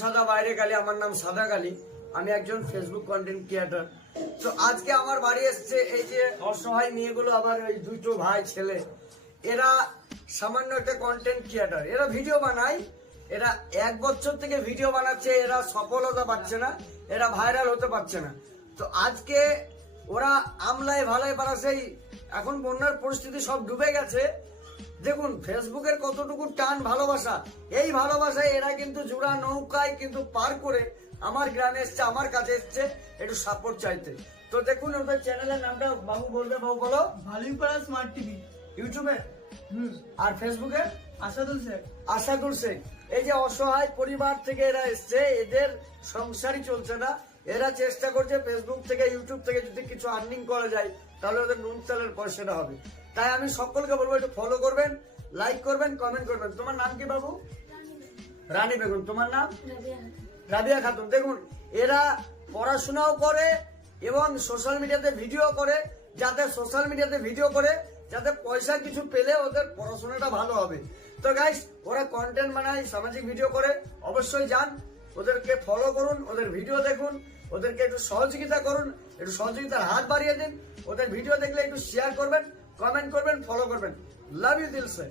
সাদা, বাইরে কালি। আমার নাম সাদা কালি। আমি একজন ফেসবুক কন্টেন্ট ক্রিয়েটর তো আজকে আমার বাড়ি এসছে এই যে অসহায় মেয়েগুলো আমার ওই দুটো ভাই, ছেলে। এরা সামান্য একটা কন্টেন্ট ক্রিয়েটর এরা ভিডিও বানায়। এরা এক বছর থেকে ভিডিও বানাচ্ছে। এরা সফলতা পাচ্ছে না। এরা ভাইরাল হতে পারছে না। তো আজকে ওরা আমলায় ভালায় পারা এখন বন্যার পরিস্থিতি সব ডুবে গেছে। দেখুন ফেসবুকের কতটুকু টান ভালোবাসা এই ভালোবাসায় এরা কিন্তু জোড়া নৌকায় কিন্তু পার করে আমার গ্রামে এসছে আমার কাছে এসছে একটু সাপোর্ট চাইতে। তো দেখুন ওদের চ্যানেলের নামটা বাবু বলবে বাবু বলো। ভালুইপাড়া স্মার্ট টিভি ইউটিউবে হুম। আর ফেসবুকে আসাদুল শেখ। আশাদুল শেখ। এই যে অসহায় পরিবার থেকে এরা এসছে এদের সংসারই চলছে না। এরা চেষ্টা করছে ফেসবুক থেকে ইউটিউব থেকে যদি কিছু আর্নিং করা যায় তাহলে ওদের নুন চালের পয়সাটা হবে। তাই আমি সকলকে বলব একটু ফলো করবেন লাইক করবেন কমেন্ট করবেন। তোমার নাম কি বাবু? রানী বেগুন তোমার নাম? রাবিয়া খাতুন। দেখুন, এরা পড়াশোনাও করে এবং সোশ্যাল মিডিয়াতে ভিডিও করে। যাতে সোশ্যাল মিডিয়াতে ভিডিও করে, যাতে পয়সা কিছু পেলে ওদের পড়াশোনাটা ভালো হবে। তো গাইস ওরা কন্টেন্ট বানায়, সামাজিক ভিডিও করে, অবশ্যই যান। ওদেরকে ফলো করুন, ওদের ভিডিও দেখুন, ওদেরকে একটু সহযোগিতা করুন, একটু সহযোগিতার হাত বাড়িয়ে দিন। ওদের ভিডিও দেখলে একটু শেয়ার করবেন কমেন্ট করবেন ফলো করবেন। Love you, Dilse.